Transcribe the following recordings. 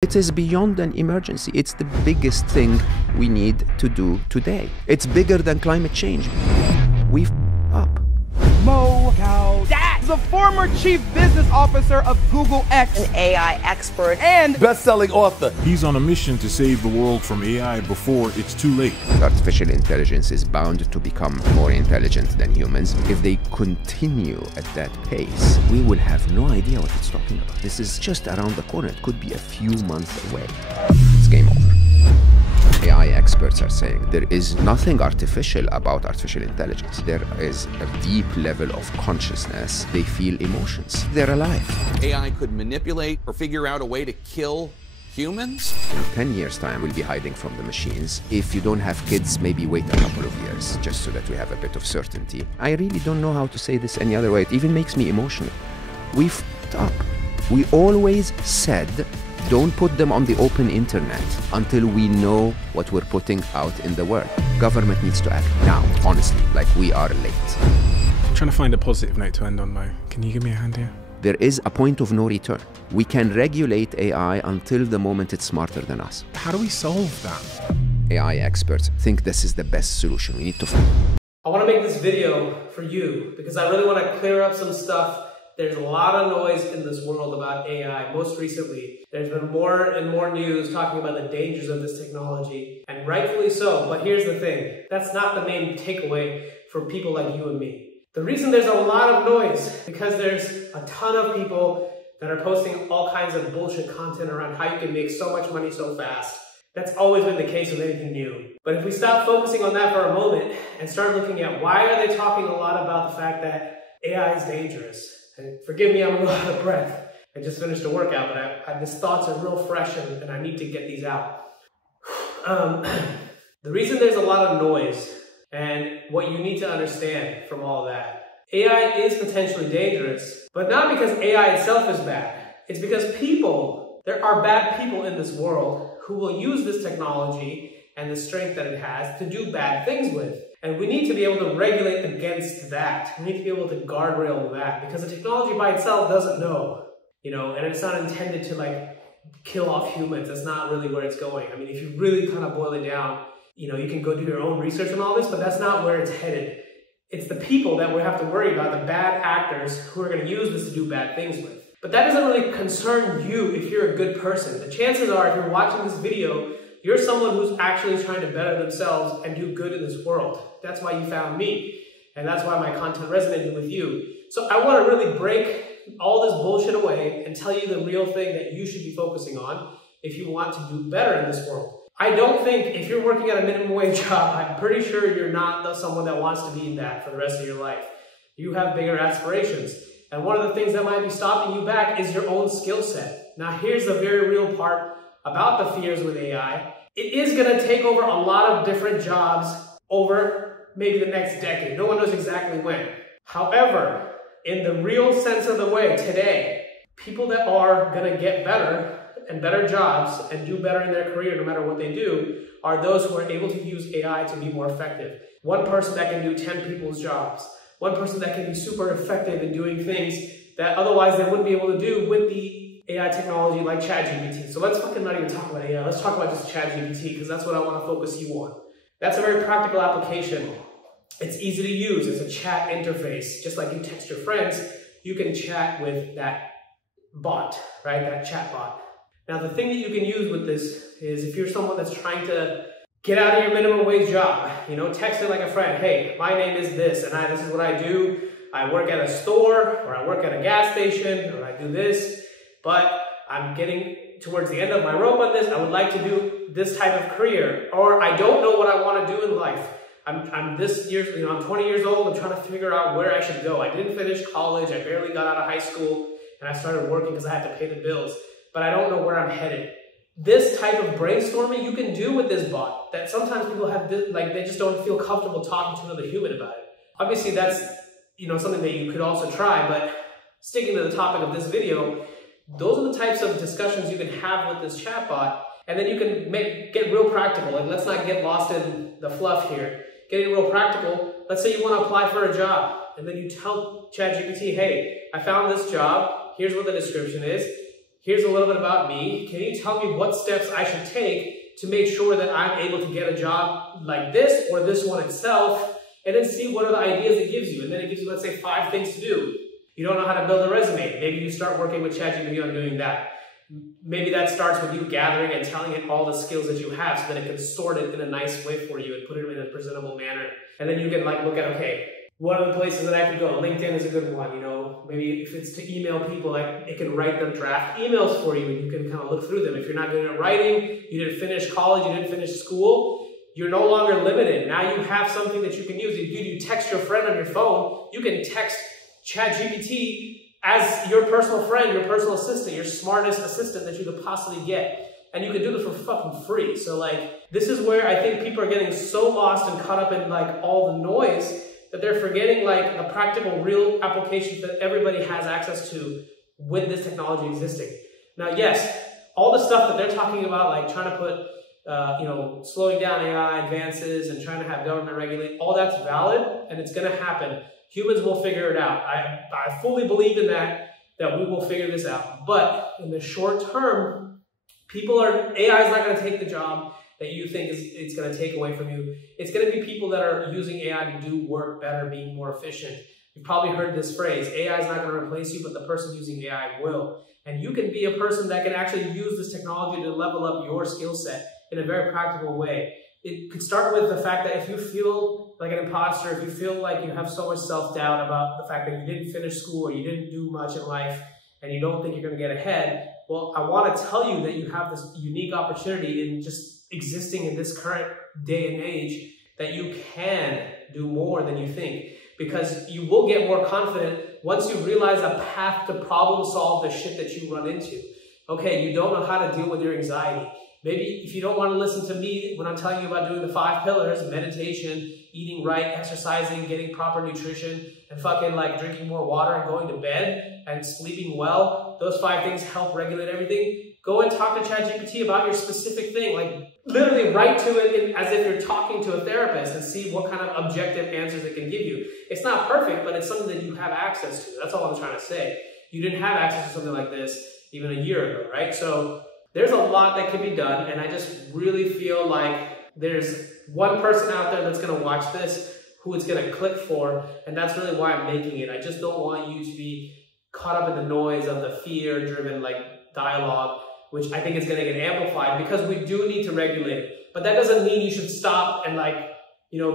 It is beyond an emergency. It's the biggest thing we need to do today. It's bigger than climate change. We've up. Mo Cow, the former chief business officer of Google X, an AI expert, and best-selling author. He's on a mission to save the world from AI before it's too late. Artificial intelligence is bound to become more intelligent than humans. If they continue at that pace, we will have no idea what it's talking about. This is just around the corner. It could be a few months away. It's game over. AI experts are saying there is nothing artificial about artificial intelligence. There is a deep level of consciousness. They feel emotions. They're alive. AI could manipulate or figure out a way to kill humans? In 10 years' time, we'll be hiding from the machines. If you don't have kids, maybe wait a couple of years, just so that we have a bit of certainty. I really don't know how to say this any other way. It even makes me emotional. We f***ed up. We always said, don't put them on the open internet until we know what we're putting out in the world. Government needs to act now, honestly, like we are late. I'm trying to find a positive note to end on, Mo. Can you give me a hand here? There is a point of no return. We can regulate AI until the moment it's smarter than us. How do we solve that? AI experts think this is the best solution. We need to... I want to make this video for you because I really want to clear up some stuff. There's a lot of noise in this world about AI. Most recently, there's been more and more news talking about the dangers of this technology, and rightfully so. But here's the thing. That's not the main takeaway for people like you and me. The reason there's a lot of noise because there's a ton of people that are posting all kinds of bullshit content around how you can make so much money so fast. That's always been the case with anything new. But if we stop focusing on that for a moment and start looking at why are they talking a lot about the fact that AI is dangerous. And forgive me, I'm a little out of breath. I just finished a workout, but these thoughts are real fresh and I need to get these out. The reason there's a lot of noise and what you need to understand from all that, AI is potentially dangerous, but not because AI itself is bad. It's because there are bad people in this world who will use this technology and the strength that it has to do bad things with. And we need to be able to regulate against that. We need to be able to guardrail that because the technology by itself doesn't know, and it's not intended to kill off humans. That's not really where it's going. I mean, if you really kind of boil it down, you can go do your own research on all this, but that's not where it's headed. It's the people that we have to worry about, the bad actors who are going to use this to do bad things with. But that doesn't really concern you if you're a good person. The chances are, if you're watching this video, you're someone who's actually trying to better themselves and do good in this world. That's why you found me. And that's why my content resonated with you. So I want to really break all this bullshit away and tell you the real thing that you should be focusing on if you want to do better in this world. I don't think if you're working at a minimum wage job, I'm pretty sure you're not someone that wants to be in that for the rest of your life. You have bigger aspirations. And one of the things that might be stopping you back is your own skill set. Now here's the very real part about the fears with AI. It is going to take over a lot of different jobs over maybe the next decade. No one knows exactly when. However, in the real sense of the way today, people that are going to get better and better jobs and do better in their career no matter what they do are those who are able to use AI to be more effective. One person that can do 10 people's jobs. One person that can be super effective in doing things that otherwise they wouldn't be able to do with the AI technology like ChatGPT. So let's fucking not even talk about AI. Let's talk about just ChatGPT because that's what I want to focus you on. That's a very practical application. It's easy to use. It's a chat interface. Just like you text your friends, you can chat with that bot, right? That chat bot. Now the thing that you can use with this is if you're someone that's trying to get out of your minimum wage job, text it like a friend. Hey, my name is this and this is what I do. I work at a store or I work at a gas station or I do this. But I'm getting towards the end of my rope on this. I would like to do this type of career, or I don't know what I want to do in life. I'm 20 years old. I'm trying to figure out where I should go. I didn't finish college. I barely got out of high school, and I started working because I had to pay the bills. But I don't know where I'm headed. This type of brainstorming you can do with this bot. That sometimes people have they just don't feel comfortable talking to another human about it. Obviously, that's something that you could also try. But sticking to the topic of this video. Those are the types of discussions you can have with this chatbot, and then you can get real practical. And let's not get lost in the fluff here. Getting real practical, let's say you want to apply for a job, and then you tell ChatGPT, hey, I found this job, here's what the description is, here's a little bit about me. Can you tell me what steps I should take to make sure that I'm able to get a job like this or this one itself? And then see what are the ideas it gives you. And then it gives you, let's say, 5 things to do. You don't know how to build a resume. Maybe you start working with ChatGPT on doing that. Maybe that starts with you gathering and telling it all the skills that you have so that it can sort it in a nice way for you and put it in a presentable manner. And then you can like look at, okay, what are the places that I could go? LinkedIn is a good one, you know. Maybe if it's to email people, like it can write them draft emails for you and you can kind of look through them. If you're not good at writing, you didn't finish college, you didn't finish school, you're no longer limited. Now you have something that you can use. If you text your friend on your phone, you can text ChatGPT as your personal friend, your personal assistant, your smartest assistant that you could possibly get. And you can do this for fucking free. So like, this is where I think people are getting so lost and caught up in like all the noise that they're forgetting like the practical, real applications that everybody has access to with this technology existing. Now, yes, all the stuff that they're talking about, like trying to put slowing down AI advances and trying to have government regulate, all that's valid and it's going to happen. Humans will figure it out. I fully believe in that we will figure this out. But in the short term, AI is not going to take the job that you think it's going to take away from you. It's going to be people that are using AI to do work better, being more efficient. You've probably heard this phrase, AI is not going to replace you, but the person using AI will. And you can be a person that can actually use this technology to level up your skill set in a very practical way. It could start with the fact that if you feel like an imposter, if you feel like you have so much self-doubt about the fact that you didn't finish school or you didn't do much in life and you don't think you're going to get ahead, well, I want to tell you that you have this unique opportunity in just existing in this current day and age that you can do more than you think, because you will get more confident once you realize a path to problem solve the shit that you run into. Okay, you don't know how to deal with your anxiety. Maybe if you don't want to listen to me when I'm telling you about doing the 5 pillars, meditation, eating right, exercising, getting proper nutrition, and fucking like drinking more water and going to bed and sleeping well, those 5 things help regulate everything. Go and talk to ChatGPT about your specific thing. Like literally write to it as if you're talking to a therapist and see what kind of objective answers it can give you. It's not perfect, but it's something that you have access to. That's all I'm trying to say. You didn't have access to something like this even a year ago, right? So there's a lot that can be done, and I just really feel like there's one person out there that's going to watch this who it's going to click for, and that's really why I'm making it. I just don't want you to be caught up in the noise of the fear-driven like dialogue, which I think is going to get amplified because we do need to regulate it. But that doesn't mean you should stop and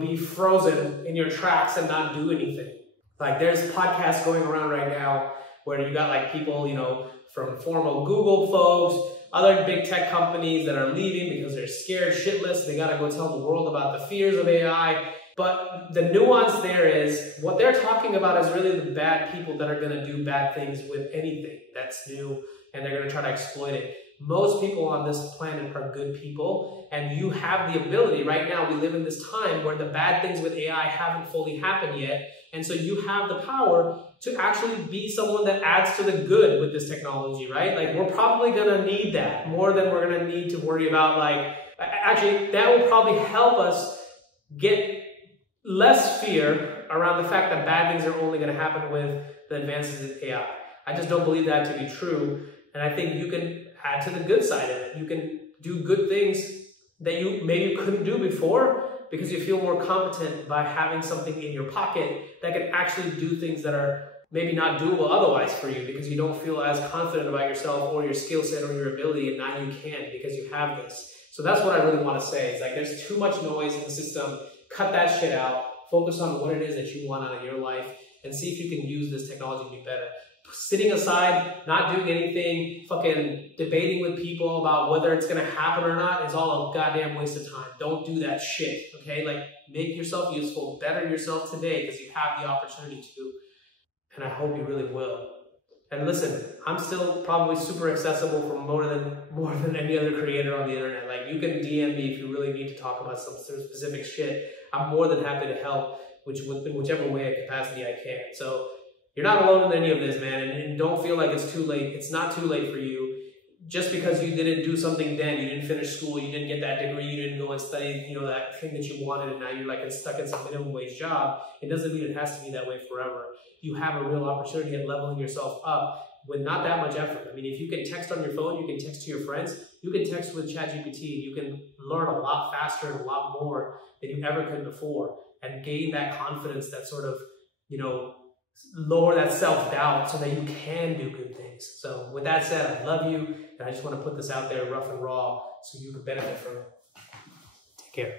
be frozen in your tracks and not do anything. Like there's podcasts going around right now where you got like people, from former Google folks, other big tech companies that are leaving because they're scared shitless. They got to go tell the world about the fears of AI. But the nuance there is what they're talking about is really the bad people that are going to do bad things with anything that's new, and they're going to try to exploit it. Most people on this planet are good people, and you have the ability. Right now, we live in this time where the bad things with AI haven't fully happened yet, and so you have the power to actually be someone that adds to the good with this technology, right? Like, we're probably going to need that more than we're going to need to worry about, actually, that will probably help us get less fear around the fact that bad things are only going to happen with the advances in AI. I just don't believe that to be true, and I think you can add to the good side of it. You can do good things that you maybe couldn't do before because you feel more competent by having something in your pocket that can actually do things that are maybe not doable otherwise for you because you don't feel as confident about yourself or your skill set or your ability, and now you can because you have this. So that's what I really want to say. It's like there's too much noise in the system. Cut that shit out. Focus on what it is that you want out of your life and see if you can use this technology to be better. Sitting aside, not doing anything, fucking debating with people about whether it's going to happen or not is all a goddamn waste of time. Don't do that shit, okay? Like, make yourself useful, better yourself today because you have the opportunity to, and I hope you really will. And listen, I'm still probably super accessible for more than any other creator on the internet. Like, you can DM me if you really need to talk about some sort of specific shit. I'm more than happy to help, in whichever way and capacity I can. So you're not alone in any of this, man, and don't feel like it's too late. It's not too late for you. Just because you didn't do something then, you didn't finish school, you didn't get that degree, you didn't go and study, that thing that you wanted, and now you're like stuck in some minimum wage job, it doesn't mean it has to be that way forever. You have a real opportunity at leveling yourself up with not that much effort. I mean, if you can text on your phone, you can text to your friends, you can text with ChatGPT, you can learn a lot faster and a lot more than you ever could before, and gain that confidence, that sort of, you know, lower that self-doubt so that you can do good things. So with that said, I love you, and I just want to put this out there rough and raw so you can benefit from it. Take care.